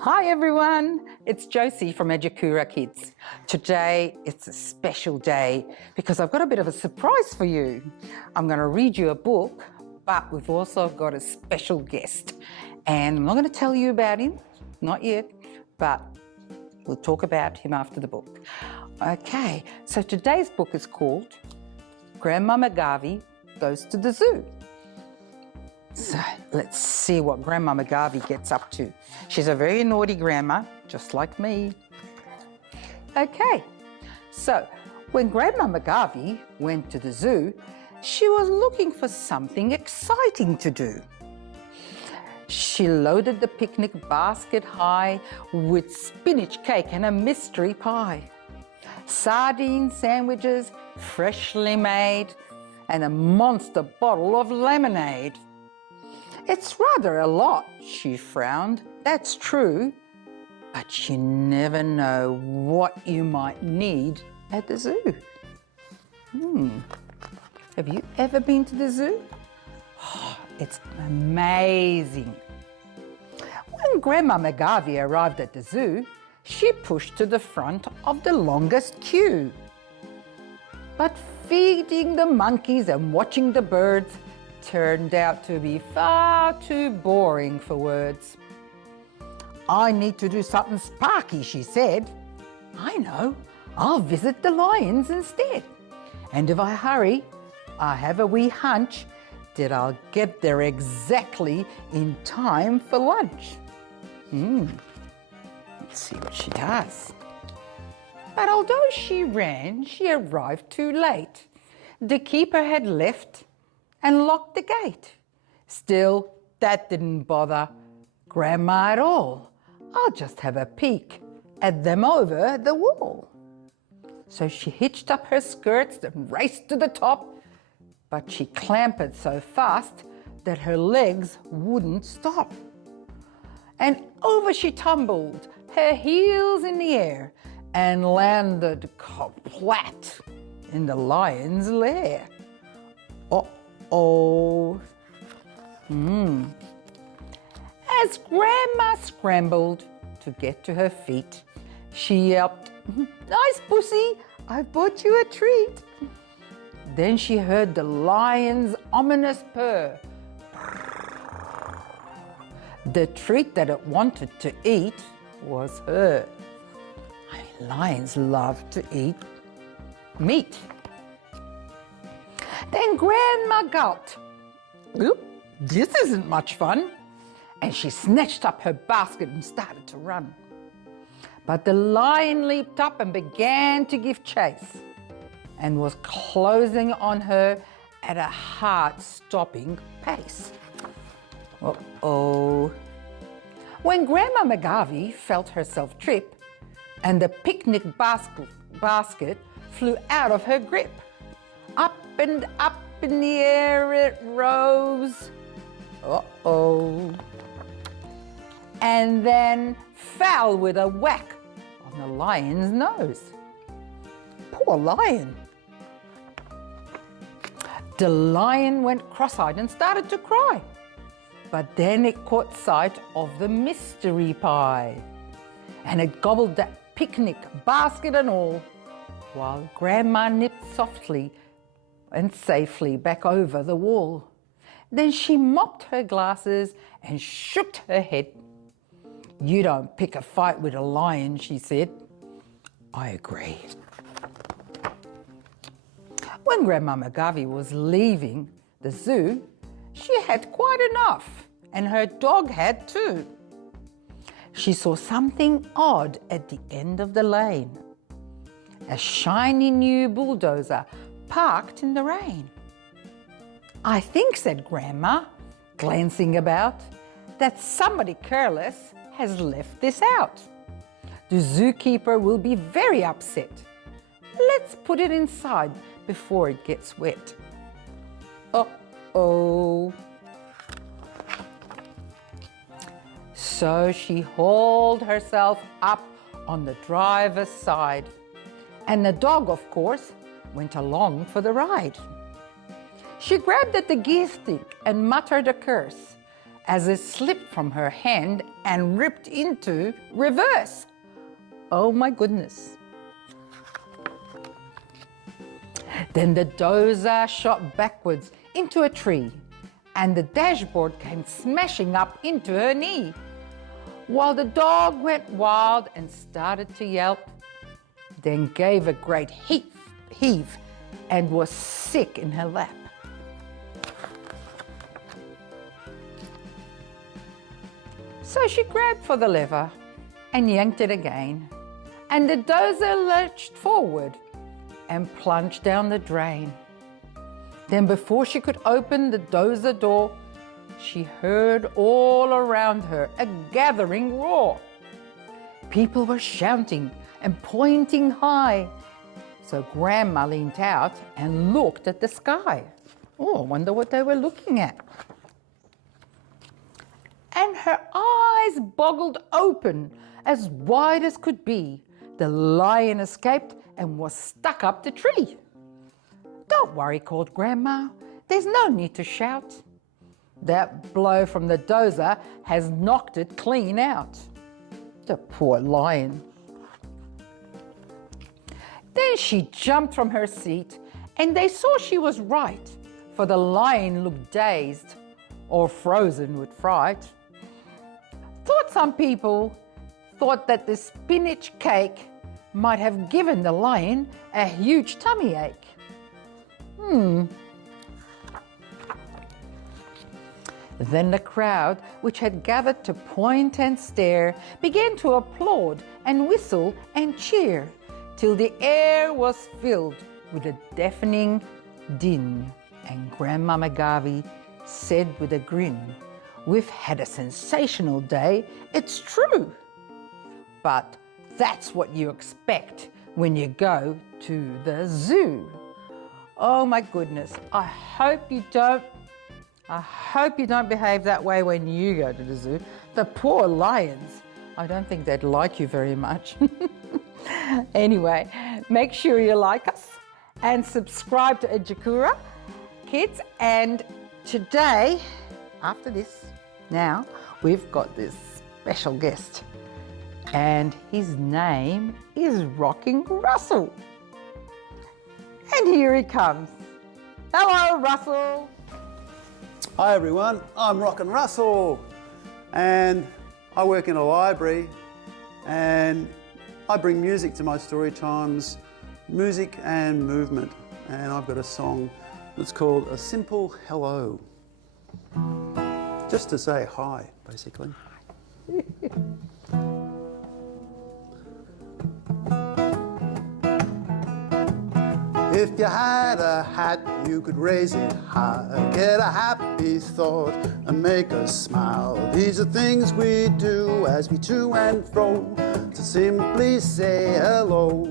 Hi everyone, it's Josie from Edukura Kids. Today it's a special day because I've got a bit of a surprise for you. I'm going to read you a book, but we've also got a special guest. And I'm not going to tell you about him, not yet, but we'll talk about him after the book. Okay, so today's book is called Grandmama Garvey Goes to the Zoo. So let's see what Grandmama Garvey gets up to. She's a very naughty grandma, just like me. Okay, so when Grandmama Garvey went to the zoo, she was looking for something exciting to do. She loaded the picnic basket high with spinach cake and a mystery pie, sardine sandwiches, freshly made, and a monster bottle of lemonade. It's rather a lot, she frowned. That's true, but you never know what you might need at the zoo. Have you ever been to the zoo? Oh, it's amazing. When Grandmama Garvey arrived at the zoo, she pushed to the front of the longest queue. But feeding the monkeys and watching the birds turned out to be far too boring for words. I need to do something sparky, she said. I know, I'll visit the lions instead. And if I hurry, I have a wee hunch that I'll get there exactly in time for lunch. Let's see what she does. But although she ran, she arrived too late. The keeper had left and locked the gate. Still, that didn't bother Grandma at all. I'll just have a peek at them over the wall. So she hitched up her skirts and raced to the top, but she clambered so fast that her legs wouldn't stop. And over she tumbled, her heels in the air, and landed flat in the lion's lair. Uh-oh. As Grandma scrambled to get to her feet, she yelped, "Nice pussy, I've bought you a treat." Then she heard the lion's ominous purr. The treat that it wanted to eat was her. Lions love to eat meat. Then Grandma gulped. "Oop, this isn't much fun." And she snatched up her basket and started to run. But the lion leaped up and began to give chase and was closing on her at a heart-stopping pace. Uh-oh. When Grandmama Garvey felt herself trip and the picnic basket flew out of her grip, up and up in the air it rose. Uh-oh. And then fell with a whack on the lion's nose. Poor lion. The lion went cross-eyed and started to cry. But then it caught sight of the mystery pie, and it gobbled that picnic basket and all, while Grandma nipped softly and safely back over the wall. Then she mopped her glasses and shook her head. "You don't pick a fight with a lion," she said. "I agree." When Grandmama Garvey was leaving the zoo, she had quite enough, and her dog had too. She saw something odd at the end of the lane. A shiny new bulldozer parked in the rain. "I think," said Grandma, glancing about, "that somebody careless has left this out. The zookeeper will be very upset. Let's put it inside before it gets wet." Uh-oh. So she hauled herself up on the driver's side, and the dog, of course, went along for the ride. She grabbed at the gear stick and muttered a curse as it slipped from her hand and ripped into reverse. Oh my goodness. Then the dozer shot backwards into a tree and the dashboard came smashing up into her knee, while the dog went wild and started to yelp, then gave a great heave and was sick in her lap. So she grabbed for the lever and yanked it again, and the dozer lurched forward and plunged down the drain. Then before she could open the dozer door, she heard all around her a gathering roar. People were shouting and pointing high. So Grandma leaned out and looked at the sky. Oh, I wonder what they were looking at. And her eyes boggled open as wide as could be. The lion escaped and was stuck up the tree. Don't worry, called Grandma. There's no need to shout. That blow from the dozer has knocked it clean out. The poor lion. Then she jumped from her seat and they saw she was right, for the lion looked dazed or frozen with fright. Some people thought that the spinach cake might have given the lion a huge tummy ache. Then the crowd, which had gathered to point and stare, began to applaud and whistle and cheer, till the air was filled with a deafening din. And Grandmama Garvey said with a grin, "We've had a sensational day, it's true. But that's what you expect when you go to the zoo." Oh my goodness, I hope you don't behave that way when you go to the zoo. The poor lions, I don't think they'd like you very much. Anyway, make sure you like us and subscribe to Edukura Kids. And today, after this, now we've got this special guest and his name is Rocking Russell. And here he comes. Hello, Russell. Hi everyone, I'm Rockin' Russell and I work in a library and I bring music to my story times, music and movement, and I've got a song that's called A Simple Hello. Just to say hi, basically. If you had a hat, you could raise it high, get a happy thought and make us smile. These are things we do as we to and fro, to simply say hello.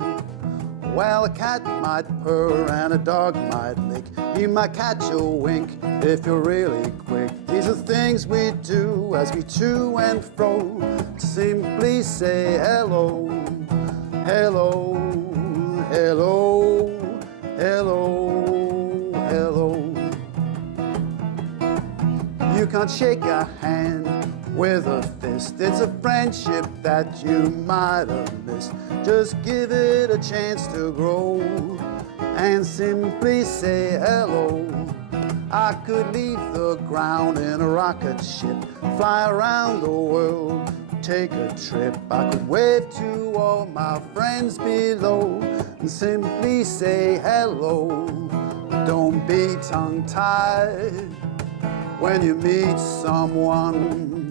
Well, a cat might purr and a dog might lick. You might catch a wink if you're really quick. These are things we do as we to and fro, to simply say hello. Hello, hello. Hello, hello. You can't shake a hand with a fist. It's a friendship that you might have missed. Just give it a chance to grow and simply say hello. I could leave the ground in a rocket ship, fly around the world, take a trip. I could wave to all my friends below and simply say hello. Don't be tongue-tied when you meet someone.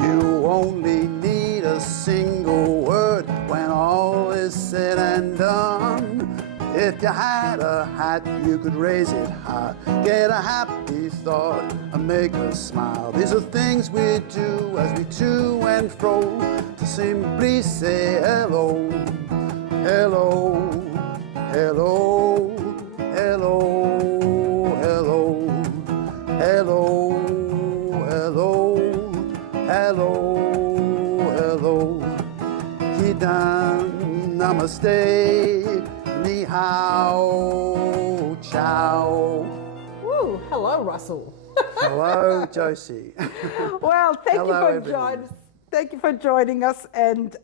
You only need a single word when all is said and done. If you had a hat, you could raise it high, get a happy thought and make us smile. These are things we do as we to and fro, to simply say hello. Hello, hello, hello, hello, hello, hello, hello, hello. Hidan, namaste, ni hao, ciao. Ooh, hello, Russell. Hello, Josie. Well, thank Hello, you for everyone. Thank you for joining us, and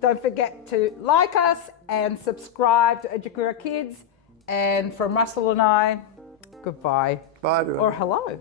don't forget to like us and subscribe to Ejikura Kids. And from Russell and I, goodbye. Bye, everyone. Or hello.